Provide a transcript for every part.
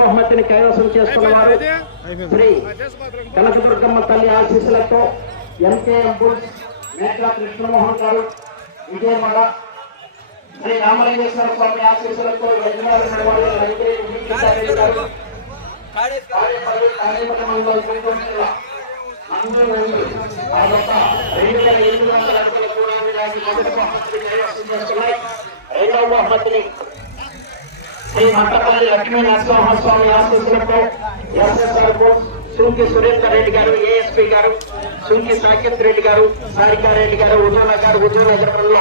బహుమతిని కైవసం చేసుకున్నవారు శ్రీ కనకదుర్గమ్మ తల్లి ఆశీస్సులతో ఎంకేఎం బుల్స్ మేకల కృష్ణమోహన్ గారు విజయవాడ, శ్రీ రామలింగేశ్వర స్వామి ఆశీస్సులతో రెండవ బహుమతిని శ్రీ మట్టపల్లి లక్ష్మీ నరసింహస్వామి ఆశీస్సులతో ఎస్ఎస్ఆర్ సుంకి సురేందర్ రెడ్డి గారు, ఏఎస్పీ గారు, సుంకి సాకేత్ రెడ్డి గారు, సారికారెడ్డి గారు, ఉజ్వల గారు, ఉజ్వల ఎదురులో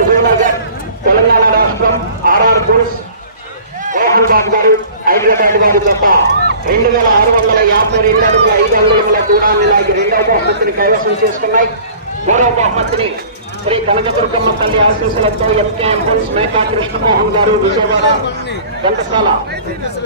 ఉజ్వలనగర్ తెలంగాణ రాష్ట్రం ఆర్ఆర్ బుల్స్ మోహన్ బాబు గారు, హైదరాబాద్ గారు తప్ప 2652 అడుగుల 5 అంగుళముల దూరాన్ని లాగి రెండవ బహుమతిని కైవసం చేసుకున్నాయి. మూడవ బహుమతిని శ్రీ కనకదుర్గమ్మ తల్లి ఆశీస్సులతో ఎంకేఎం బుల్స్ మేకా కృష్ణమోహన్ గారు విజయవాడ, ఘంటసాల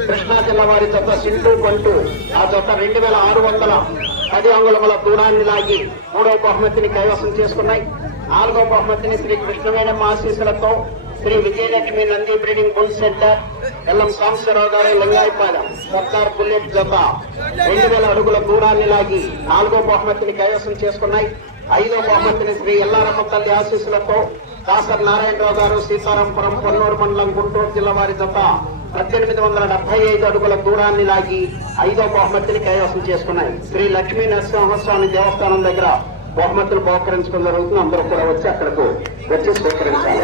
కృష్ణా జిల్లా వారి జత సింటూ బంటూ ఆ జత 2610 అంగుళముల దూరాన్ని లాగి మూడవ బహుమతిని కైవసం చేసుకున్నాయి. నాలుగవ బహుమతిని శ్రీ కృష్ణవేణమ్మ ఆశీస్సులతో Shri Vijayalakshmi Nandi breeding bull centre Yellam Sambasivarao garu Lingayapalem Sardar bullet జత 2000 అడుగుల దూరాన్ని లాగి నాలుగో బహుమతిని కైవసం చేసుకున్నాయి. ఐదో బహుమతిని శ్రీ ఎల్లారమ్మ తల్లి ఆశీస్సులతో దాసర్ నారాయణరావు గారు సీతారాంపురం పొన్నూరు మండలం గుంటూరు జిల్లా వారి జత 1875 అడుగుల దూరాన్ని లాగి ఐదో బహుమతిని కైవసం చేసుకున్నాయి. శ్రీ లక్ష్మీ నరసింహస్వామి దేవస్థానం దగ్గర బహుమతులు బహుకరించడం జరుగుతుంది. అందరూ కూడా వచ్చి అక్కడకు వచ్చి స్వీకరించాలి.